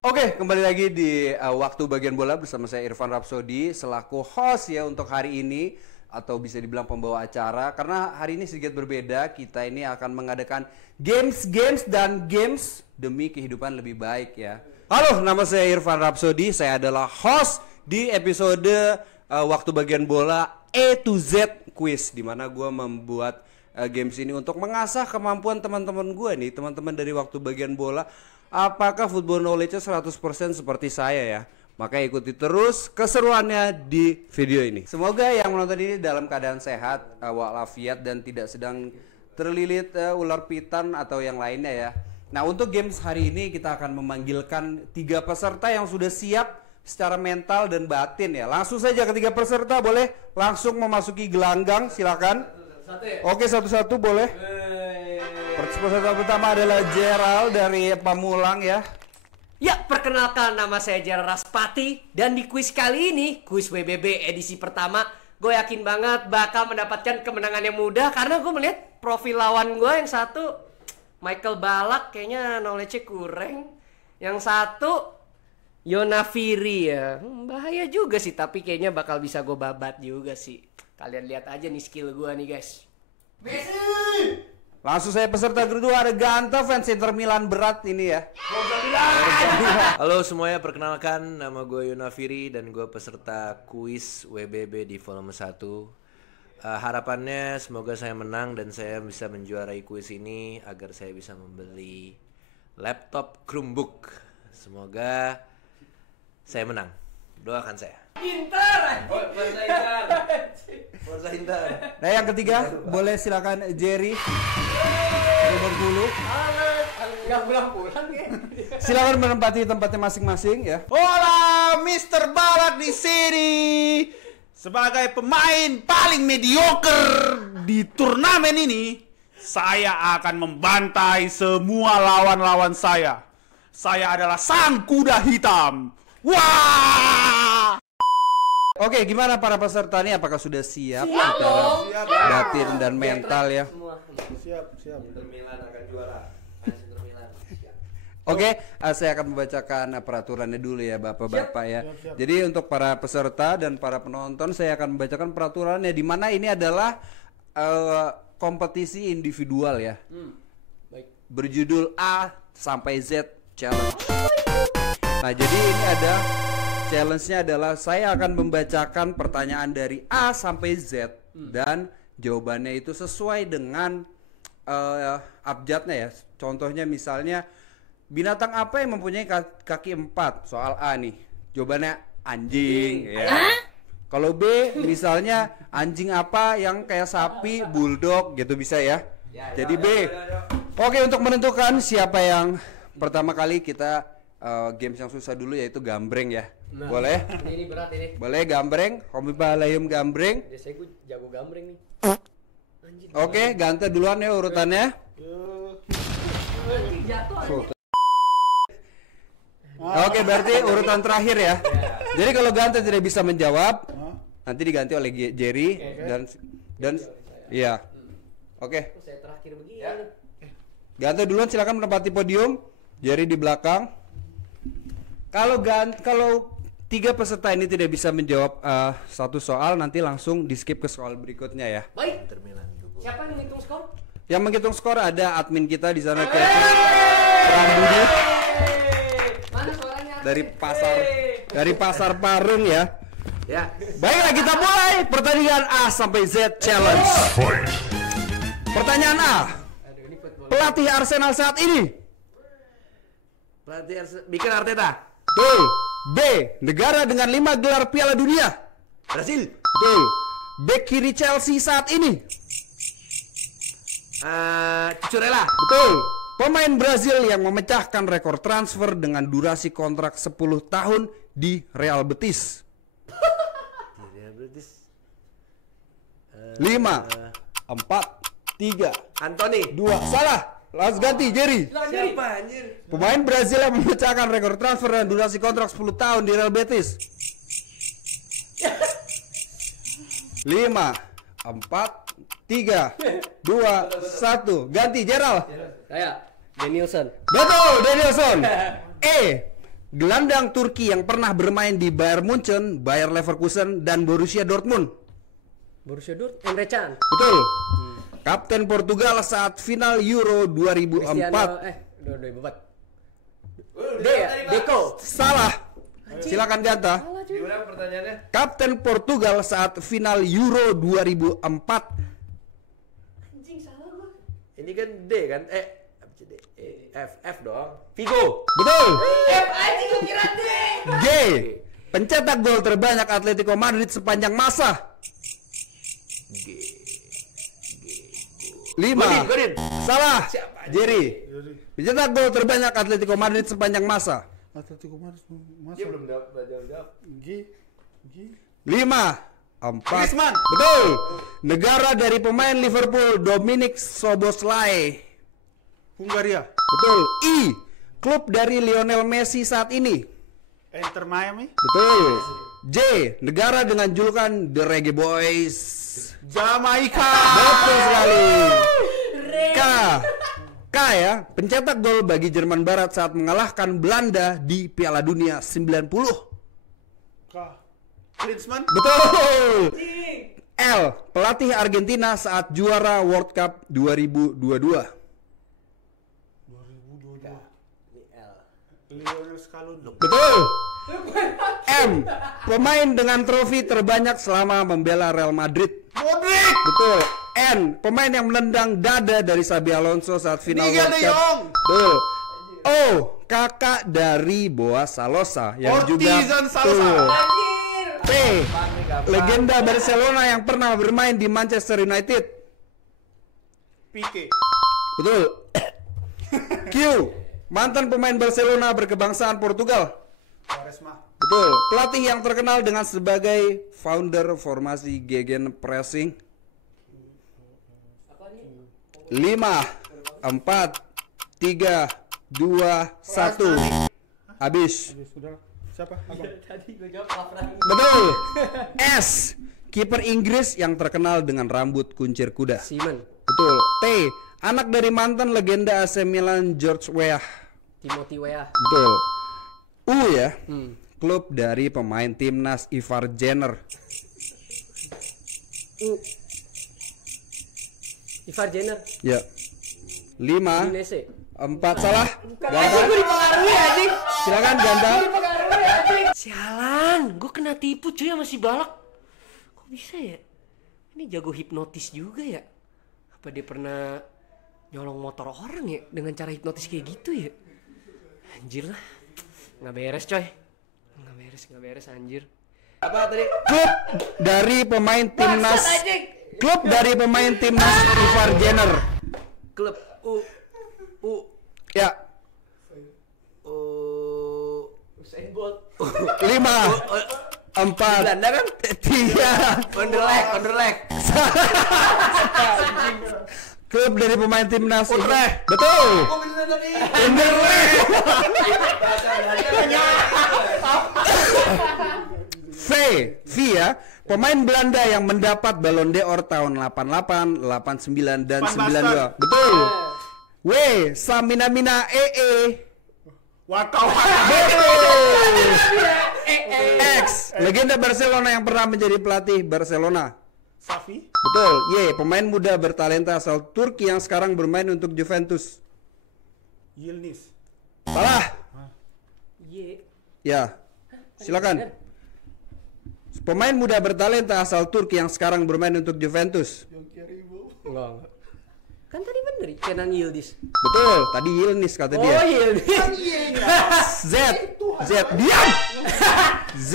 Oke, kembali lagi di Waktu Bagian Bola bersama saya Irfan Rapsodi selaku host ya untuk hari ini atau bisa dibilang pembawa acara karena hari ini sedikit berbeda. Kita ini akan mengadakan games demi kehidupan lebih baik ya. Halo, nama saya Irfan Rapsodi. Saya adalah host di episode Waktu Bagian Bola A to Z Quiz di mana gue membuat games ini untuk mengasah kemampuan teman-teman gue nih, teman-teman dari Waktu Bagian Bola. Apakah football knowledge-nya 100% seperti saya ya? Maka ikuti terus keseruannya di video ini. Semoga yang menonton ini dalam keadaan sehat, walafiat dan tidak sedang terlilit ular piton atau yang lainnya ya. Nah, untuk games hari ini kita akan memanggilkan 3 peserta yang sudah siap secara mental dan batin ya. Langsung saja ketiga peserta boleh langsung memasuki gelanggang, silakan. Oke, satu-satu boleh. Peserta pertama adalah Gerald dari Pamulang ya. Ya, perkenalkan nama saya Gerald Raspati. Dan di kuis kali ini, kuis WBB edisi pertama, gue yakin banget bakal mendapatkan kemenangan yang mudah. Karena gue melihat profil lawan gue yang satu, Michael Balak, kayaknya knowledge-nya kurang. Yang satu, Yona Firi ya. Bahaya juga sih, tapi kayaknya bakal bisa gue babat juga sih. Kalian lihat aja nih skill gue nih guys. Messi! Langsung saya peserta kedua ada Ganta, fans Inter Milan berat ini ya. Halo semuanya, perkenalkan nama gue Yunafiri dan gue peserta kuis WBB di volume 1. Harapannya semoga saya menang dan saya bisa menjuarai kuis ini agar saya bisa membeli laptop Chromebook. Semoga saya menang. Doakan saya. Inter! Forza Inter. Nah, yang ketiga boleh silakan Jerry. Nomor 10. Gak pulang-pulang ya. Silakan menempati tempatnya masing-masing ya. Hola, Mr. Balak di sini. Sebagai pemain paling mediocre di turnamen ini, saya akan membantai semua lawan-lawan saya. Saya adalah sang kuda hitam. Wah! Oke, gimana para peserta ini? Apakah sudah siap secara batin dan mental ya? Siap. Inter Milan akan juara. Inter Milan. Oke, saya akan membacakan peraturannya dulu ya Bapak-bapak ya. Siap. Jadi untuk para peserta dan para penonton saya akan membacakan peraturannya di mana ini adalah kompetisi individual ya. Baik. Berjudul A sampai Z Challenge. Nah, jadi ini ada challenge-nya adalah saya akan membacakan pertanyaan dari A sampai Z dan jawabannya itu sesuai dengan abjadnya ya. Contohnya misalnya binatang apa yang mempunyai kaki 4? Soal A nih. Jawabannya anjing ya. Kalau B misalnya anjing apa yang kayak sapi, bulldog gitu bisa ya. Jadi B. Oke, untuk menentukan siapa yang pertama kali kita games yang susah dulu yaitu gambreng ya. Nah, boleh? Ini berat ini. Boleh gambreng? Komi balayum gambreng. Biasanya gue jago gambreng nih. Anjir. Oke, Ganta duluan ya urutannya. Anjing jatuh. Oke, berarti urutan terakhir ya. Jadi kalau Ganta tidak bisa menjawab, nanti diganti oleh Jerry dan iya. Oke. Saya terakhir begini. Ganta duluan silakan menempati podium. Jerry di belakang. Kalau 3 peserta ini tidak bisa menjawab satu soal, nanti langsung di skip ke soal berikutnya ya. Baik. Inter Milan. Siapa yang menghitung skor? Yang menghitung skor ada admin kita di sana Kevin Rambudi Mana suaranya? dari pasar Parung ya. Ya. Baiklah, kita mulai pertandingan A sampai Z Challenge. Pertanyaan A. Aduh, ini football. Pelatih Arsenal saat ini. Pelatih bikin Arteta. Betul. B. Negara dengan 5 gelar Piala Dunia. Brasil. Betul. Bek kiri Chelsea saat ini. Cucurella. Betul. Pemain Brazil yang memecahkan rekor transfer dengan durasi kontrak 10 tahun di Real Betis. 5 4 3 Anthony. 2 salah. Langsung ganti Jerry. Siapa anjir? Pemain Brazil yang memecahkan rekor transfer dan durasi kontrak 10 tahun di Real Betis. 5 4 3 2 1 ganti Gerald. Saya Danielson. Betul, Danielson. Gelandang Turki yang pernah bermain di Bayern Munchen, Bayer Leverkusen, dan Borussia Dortmund. Borussia Dortmund, Emre Can. Betul. Kapten Portugal saat final Euro 2004. 2004. Deco. Salah. Silakan Ganta. Gimana pertanyaannya? Kapten Portugal saat final Euro 2004. Anjing salah gua. Ini kan D kan? F dong. Figo. Betul. Anjing gua kira D. G. Pencetak gol terbanyak Atletico Madrid sepanjang masa. 5. Godin. Salah. Jerry. Pencetak gol terbanyak Atletico Madrid sepanjang masa. Atletico Madrid Dia belum jawab. G. 5, 4. Griezmann. Betul. Negara dari pemain Liverpool Dominik Szoboszlai. Hungaria. Betul. I. Klub dari Lionel Messi saat ini. Inter Miami. Betul. J. Negara dengan julukan The Reggae Boys. Jamaika. Betul sekali. K ya, pencetak gol bagi Jerman Barat saat mengalahkan Belanda di Piala Dunia 90. Klinsmann. Betul. L. Pelatih Argentina saat juara World Cup 2022. Lionel Scaloni. Betul. M. Pemain dengan trofi terbanyak selama membela Real Madrid. Modric. Betul. N. Pemain yang menendang dada dari Xabi Alonso saat final Miguel World de Cup. Jong. Betul. O. Kakak dari Boas Salosa yang Ortizan juga Salosa. Betul. P. Legenda Barcelona yang pernah bermain di Manchester United. Pique. Betul. Q. Mantan pemain Barcelona berkebangsaan Portugal. Quaresma. Betul. Pelatih yang terkenal dengan sebagai founder formasi Gegenpressing. 5, 4, 3, 2, 1. Habis. Sudah. Siapa? Abang. Tadi gua jawab Lafrani. Betul. S. Kiper Inggris yang terkenal dengan rambut kuncir kuda. Simon. Betul. T. Anak dari mantan legenda AC Milan George Weah. Timothy Weah. Betul. U ya. Klub dari pemain timnas Ivar Jenner. Ivar Jenner. Ya. 5, Indonesia. 4 salah. Anjing Ganda. gua dipengaruhi anjing. Silakan Ganda. Dipengaruhi anjing. Sialan, gua kena tipu cuy sama si Balak. Kok bisa ya? Ini jago hipnotis juga ya? Apa dia pernah nyolong motor orang ya dengan cara hipnotis kayak gitu ya? Anjir lah. Nggak beres coy. Nggak beres anjir. Apa tadi? Klub dari pemain timnas. Bangsat, anjing. Klub dari pemain timnas Ivar Jenner. Klub U Ya. Usain Bolt. 5, 4, Belanda kan? 3. Onderleg. Klub dari pemain timnas Utrecht. Betul. V ya. Pemain Belanda yang mendapat Ballon d'Or tahun 88, 89 dan 92. Betul. W. Samina Wartawan. X. Legenda Barcelona yang pernah menjadi pelatih Barcelona. Safi. Betul. Y. Pemain muda bertalenta asal Turki yang sekarang bermain untuk Juventus. Yildiz. Salah. Ye. Ya. Silakan. Pemain muda bertalenta asal Turki yang sekarang bermain untuk Juventus. Enggak. Kan tadi bener Kenan Yildiz. Betul. Tadi Yildiz kata dia. Oh Yildiz. Z. Diam. Z.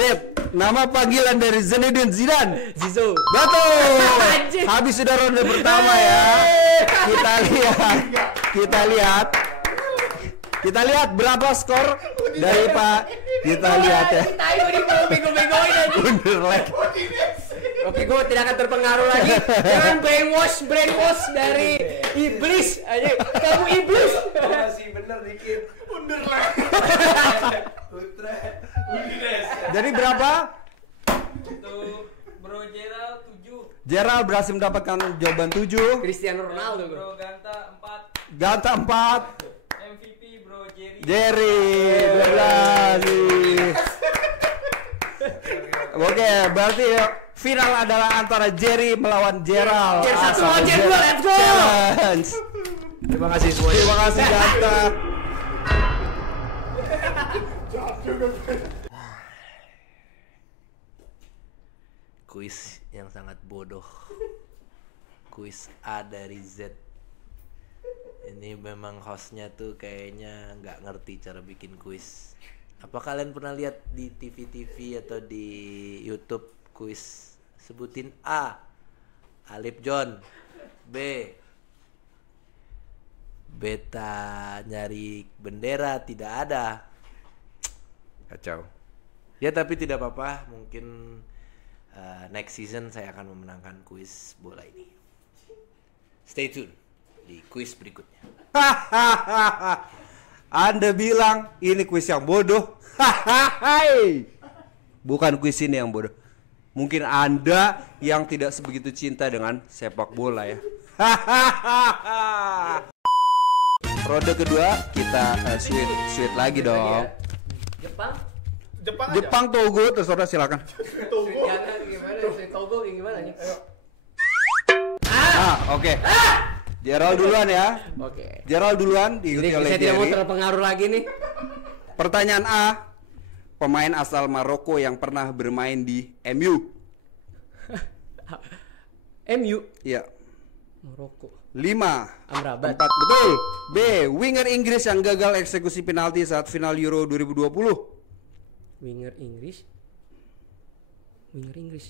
Nama panggilan dari Zinedine Zidane. Zizo. Betul. Anjing. Habis sudah ronde pertama ya. Kita lihat berapa skor dari Pak. Kita lihat ya. Kita ini bego-begoin aja. Underleg. Oke, gue tidak akan terpengaruh lagi dengan brainwash dari iblis aja. Kamu iblis. Masih bener dikit. Jadi berapa? Untuk Bro Gerald 7, Gerald berhasil mendapatkan jawaban 7. Cristiano Ronaldo gue. Bro Ganta 4, Ganta 4. MVP Bro Jerry Jerry 12. Oke, berarti final adalah antara Jerry melawan Gerald. Jer 1 lawan Jer 2, let's go. Challenge. Terima kasih semuanya. Terima kasih Ganta. Kuis yang sangat bodoh. Kuis A dari Z. Ini memang hostnya tuh kayaknya nggak ngerti cara bikin kuis. Apa kalian pernah lihat di TV-TV atau di YouTube kuis? Sebutin A, Alip John. B, beta nyari bendera tidak ada. Kacau. Ya tapi tidak apa-apa, mungkin next season saya akan memenangkan kuis bola ini. Stay tune di kuis berikutnya. Anda bilang ini kuis yang bodoh. Bukan kuis ini yang bodoh. Mungkin Anda yang tidak sebegitu cinta dengan sepak bola ya. Ronde kedua kita sweet lagi dong. Jepang? Jepang aja. Jepang Togo terserah silakan. Togo. Gimana? Togo gimana nih? Oke. Gerald duluan ya. Oke. Gerald duluan diikuti Jadi oleh saya tidak mau Jerry. terpengaruh lagi nih. Pertanyaan A. Pemain asal Maroko yang pernah bermain di MU. MU Iya. Maroko. 5. Amrabat. 4 betul. B. Winger Inggris yang gagal eksekusi penalti saat final Euro 2020. Winger Inggris.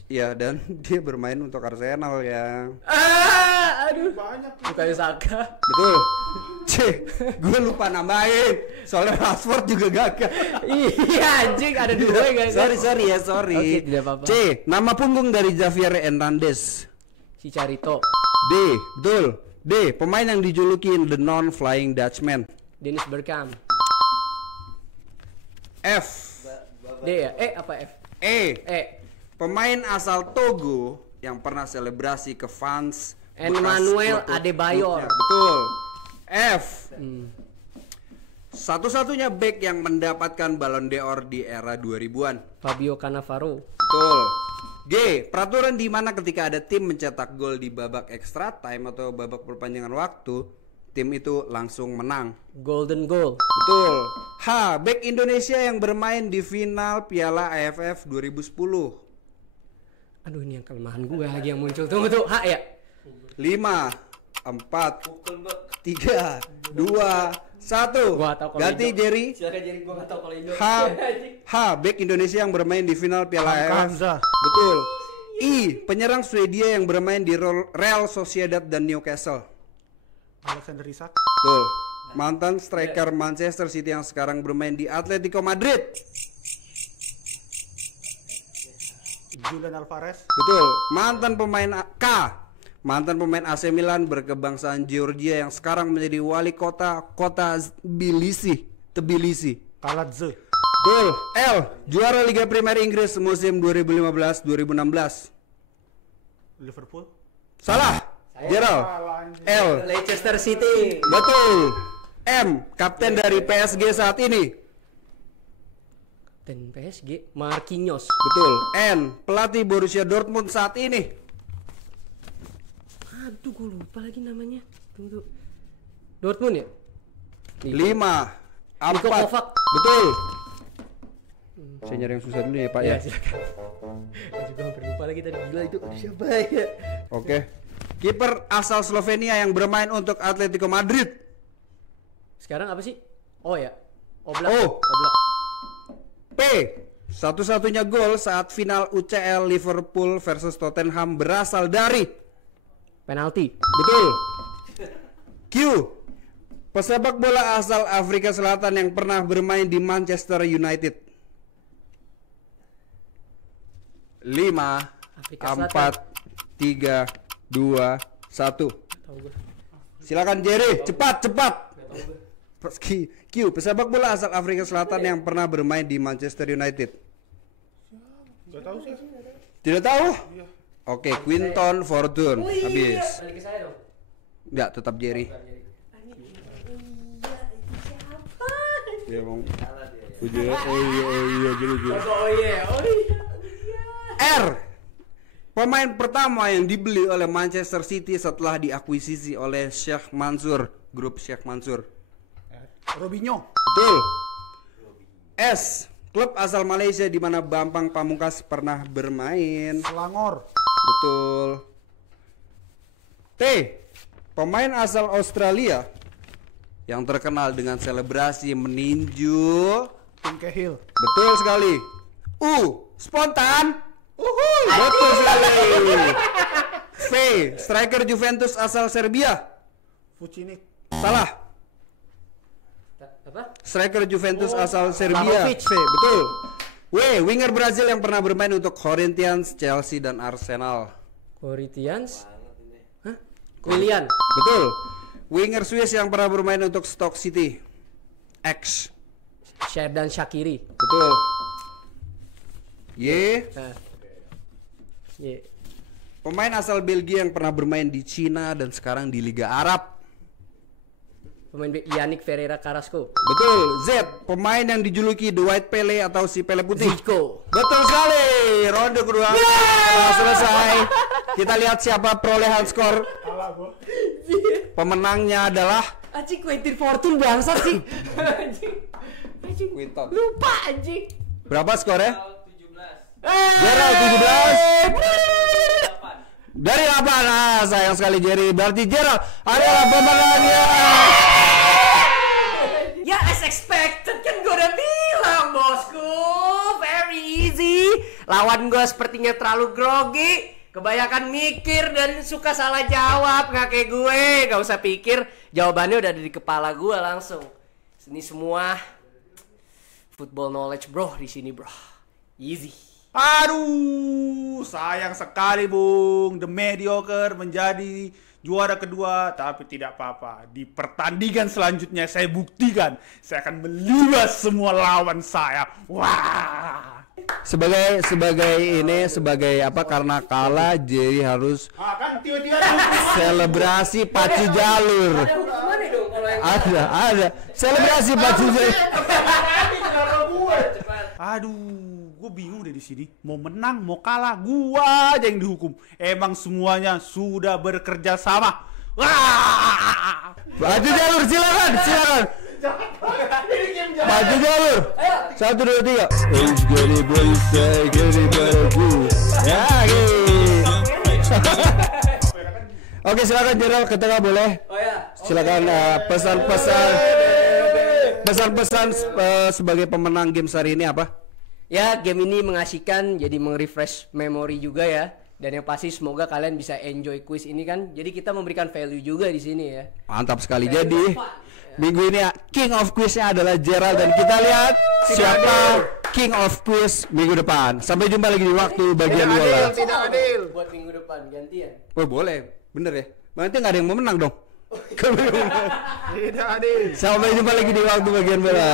Iya, dan dia bermain untuk Arsenal ya. Aduh. Banyak. Bukan Saka. Betul. C. Gue lupa nambahin. Soalnya Rashford juga gagal. Iya anjing ada dua guys. Sorry ya, sorry. Oke, tidak apa-apa. C. Nama punggung dari Javier Hernandez. Si Carito. D. Betul. D. Pemain yang dijuluki The Non-Flying Dutchman. Dennis Bergkamp. F. D ya? Apa F? E. Pemain Pemain asal Togo yang pernah selebrasi ke fans Emmanuel bekas klub- Adebayor. klubnya. Betul. F. Hmm. Satu-satunya back yang mendapatkan Ballon d'Or di era 2000-an. Fabio Cannavaro. Betul. G. Peraturan di mana ketika ada tim mencetak gol di babak extra time atau babak perpanjangan waktu, tim itu langsung menang. Golden Goal. Betul. H. Back Indonesia yang bermain di final Piala AFF 2010. Aduh ini yang kelemahan gue lagi yang muncul. Tunggu tuh. H ya? 5, 4, 3, 2, 1. Gua tahu kalau Ganti Indo. Jerry. Silakan jadi gue gak tau kalau Indo. H. Back Indonesia yang bermain di final Piala AFF. Hamza. Betul. I. Penyerang Swedia yang bermain di Real Sociedad dan Newcastle. Alexander Isak. Betul. Mantan striker Manchester City yang sekarang bermain di Atletico Madrid. Julian Alvarez. Betul. Mantan pemain Mantan pemain AC Milan berkebangsaan Georgia yang sekarang menjadi wali kota Tbilisi. Kaladze. Betul. L. Juara Liga Premier Inggris musim 2015-2016. Liverpool. Salah. Gerald. L. Leicester City. Betul. M. Kapten dari PSG saat ini. Dan PSG Marquinhos. Betul. N. Pelatih Borussia Dortmund saat ini. Aduh gue lupa lagi namanya. Tunggu. Dortmund ya? 5, 4. Niko Kovac. Betul. Saya nyari yang susah dulu ya Pak ya. Ya silakan. Gue juga hampir lupa lagi tadi, gila itu. Aduh, siapa ya? Oke. Kiper asal Slovenia yang bermain untuk Atletico Madrid. Sekarang apa sih? Oh ya. Oblak. Oh. Oblak. P. Satu-satunya gol saat final UCL Liverpool versus Tottenham berasal dari. Penalti. Betul. Q. Pesepak bola asal Afrika Selatan yang pernah bermain di Manchester United. 5, Afrika Selatan. 4, 3, 2, 1. Tahu gue. Silakan Jerry, cepat. Q. Pesepak bola asal Afrika Selatan yang pernah bermain di Manchester United. Gak tahu sih. Tidak tahu? Oke, Quinton Fortune. Habis. Balik ke saya dong. Enggak, tetap Jerry. Ya emang. Oh iya gitu. Oh iya. R. Pemain pertama yang dibeli oleh Manchester City setelah diakuisisi oleh Sheikh Mansur, grup Sheikh Mansur. Robinho. Betul. S. Klub asal Malaysia di mana Bambang Pamungkas pernah bermain. Selangor. Betul. T. Pemain asal Australia yang terkenal dengan selebrasi meninju. Tim Cahill. Betul sekali. U. Spontan. Betul sekali. V. Striker Juventus asal Serbia. Vucinic. Salah. Apa? Striker Juventus asal Serbia. Vlahovic. V. Betul. W. Winger Brazil yang pernah bermain untuk Corinthians, Chelsea dan Arsenal. Corinthians. Hah? Willian. Betul. Winger Swiss yang pernah bermain untuk Stoke City. X. Sherdan Shaqiri. Betul. Y. Iya. Pemain asal Belgia yang pernah bermain di Cina dan sekarang di Liga Arab. Pemain Yannick Ferreira Carrasco. Betul. Z. Pemain yang dijuluki The White Pele atau si Pele Putih. Zico. Betul sekali. Ronde kedua telah selesai. Kita lihat siapa perolehan skor. Pemenangnya adalah Anjing Quentin Fortune bangsat sih. Anjing. Quinton. Lupa anjing. Berapa skornya? 17. Gerald 17 dari 8. Ah, sayang sekali Jerry. Berarti Gerald adalah pemenangnya. Ya as expected kan gue udah bilang bosku. Very easy. Lawan gue sepertinya terlalu grogi. Kebanyakan mikir dan suka salah jawab. Nggak kayak gue. Gak usah pikir. Jawabannya udah ada di kepala gue langsung. Ini semua football knowledge bro di sini bro. Easy. Aduh, sayang sekali Bung. The Mediocre menjadi juara kedua, tapi tidak apa-apa. Di pertandingan selanjutnya saya buktikan saya akan melibas semua lawan saya. Wah. Sebagai apa, karena kalah Jerry harus Kan tiba-tiba selebrasi pacu jalur. Ada hukumannya dong kalau yang Ada selebrasi pacu jalur. Aduh, gue bingung deh di sini. Mau menang, mau kalah, gua aja yang dihukum. Emang semuanya sudah bekerja sama. Wah! Pacu jalur, silakan. Pacu jalur. 1, 2, 3. Ya, Oke, silakan Gerald ke tengah boleh. Oh ya. Silakan pesan-pesan sebagai pemenang game hari ini apa? Ya, game ini mengasihkan, jadi meng-refresh memori juga ya. Dan yang pasti semoga kalian bisa enjoy quiz ini kan. Jadi kita memberikan value juga di sini ya. Mantap sekali. Jadi minggu ini King of Quiznya adalah Gerald dan kita lihat siapa King of Quiz minggu depan. Sampai jumpa lagi di waktu bagian bola. Tidak adil. Buat minggu depan gantian. Oh boleh, bener ya. Berarti nggak ada yang mau menang dong. Tidak adil. Sampai jumpa lagi di waktu bagian bola.